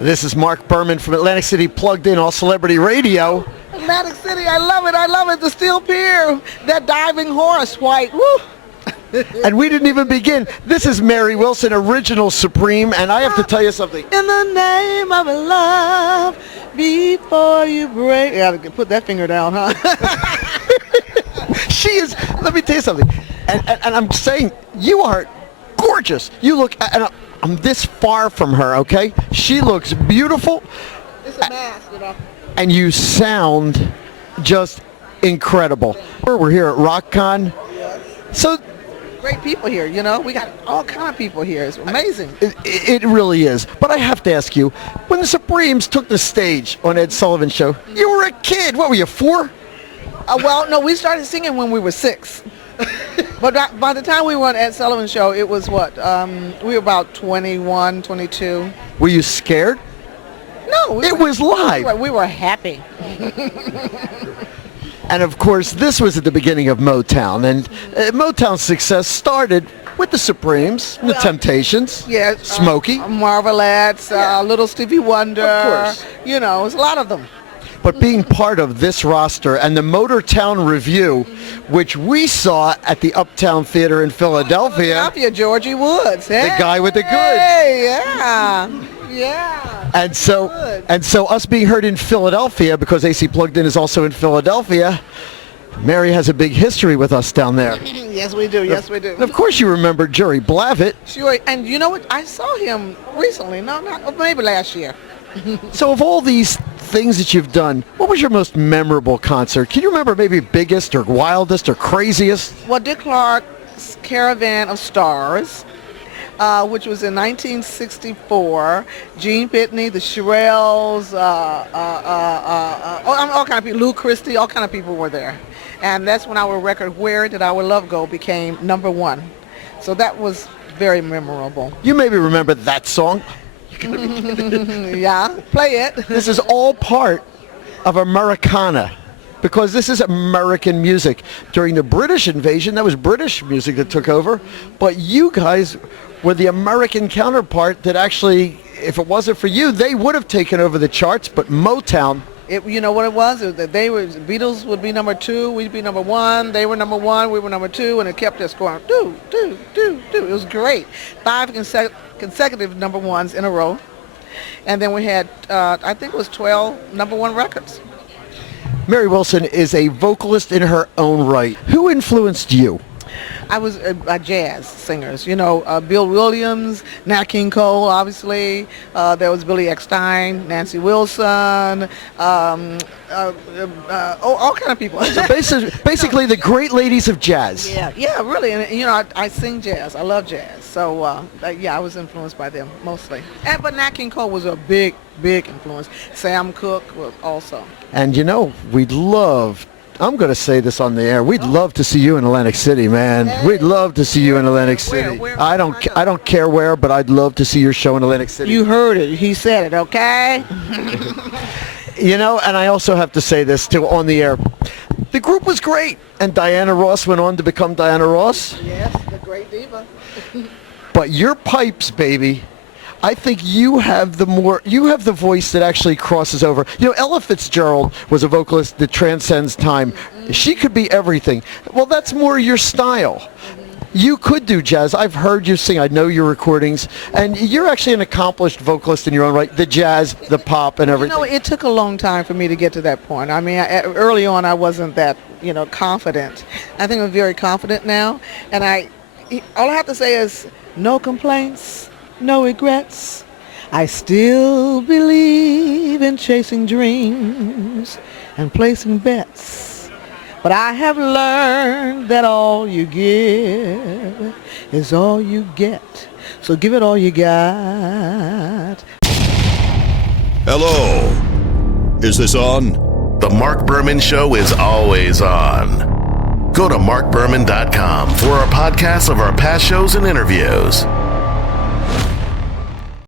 This is Marc Berman from Atlantic City Plugged In All Celebrity Radio. Atlantic City, I love it. I love it. The Steel Pier, that diving horse, white. Woo! And we didn't even begin. This is Mary Wilson, original Supreme, and I have to tell you something. In the name of love, before you break. Yeah, put that finger down, huh? She is, let me tell you something. And I'm saying, you are gorgeous. You look, and I'm this far from her, okay? She looks beautiful. It's a mask, you know. And you sound just incredible. We're here at RockCon. Yes. So Great people here, you know. We got all kind of people here. It's amazing. it really is. But I have to ask you, when the Supremes took the stage on Ed Sullivan's show, you were a kid. What were you, 4? Well, no, we started singing when we were 6. But by the time we were on Ed Sullivan's show, it was what? We were about 21, 22. Were you scared? No. It was live. We were happy. And of course, this was at the beginning of Motown. And Motown's success started with the Supremes, the Temptations, Yeah. Smokey. Marvelettes, Little Stevie Wonder. Of course. You know, it's a lot of them. But being part of this roster and the Motortown Review, which we saw at the Uptown Theater in Philadelphia. Georgie Woods. Hey. The guy with the goods. Hey, yeah. And so us being heard in Philadelphia, because AC Plugged In is also in Philadelphia, Mary has a big history with us down there. Yes, we do. Yes, we do. And of course you remember Jerry Blavitt. Sure. And you know what? I saw him recently. No, not maybe last year. So of all these things that you've done, what was your most memorable concert? Can you remember maybe biggest or wildest or craziest? Well, Dick Clark's Caravan of Stars, which was in 1964. Gene Pitney, the Shirelles, all kind of people, Lou Christie, all kind of people were there. And that's when our record, Where Did Our Love Go, became #1. So that was very memorable. You maybe remember that song. Yeah, play it. This is all part of Americana, because this is American music. During the British invasion, that was British music that took over, but you guys were the American counterpart that actually, if it wasn't for you, they would have taken over the charts, but Motown. You know what it was? That they were, Beatles would be #2, we'd be #1, they were #1, we were #2, and it kept us going, do. It was great. 5 consecutive #1s in a row. And then we had, I think it was 12 #1 records. Mary Wilson is a vocalist in her own right. Who influenced you? I was jazz singers, you know, Bill Williams, Nat King Cole, obviously. There was Billy Eckstine, Nancy Wilson, all kind of people. So basically the great ladies of jazz. Yeah, really. And you know, I sing jazz. I love jazz. So yeah, I was influenced by them mostly. But Nat King Cole was a big influence. Sam Cooke was also. And you know, I'm going to say this on the air. We'd love to see you in Atlantic City, man. Hey. We'd love to see you in Atlantic City. Where? I don't care where, but I'd love to see your show in Atlantic City. You heard it. He said it, okay? You know, and I also have to say this too on the air. The group was great, and Diana Ross went on to become Diana Ross. Yes, the great diva. But your pipes, baby, I think you have the voice that actually crosses over. You know, Ella Fitzgerald was a vocalist that transcends time. She could be everything. Well, that's more your style. You could do jazz. I've heard you sing. I know your recordings. And you're actually an accomplished vocalist in your own right. The jazz, the pop, and everything. You know, it took a long time for me to get to that point. I mean, early on, I wasn't that, you know, confident. I think I'm very confident now. And all I have to say is no complaints. No regrets. I still believe in chasing dreams and placing bets. But I have learned that all you give is all you get. So give it all you got. Hello. Is this on? The Marc Berman Show is always on. Go to marcberman.com for our podcasts of our past shows and interviews.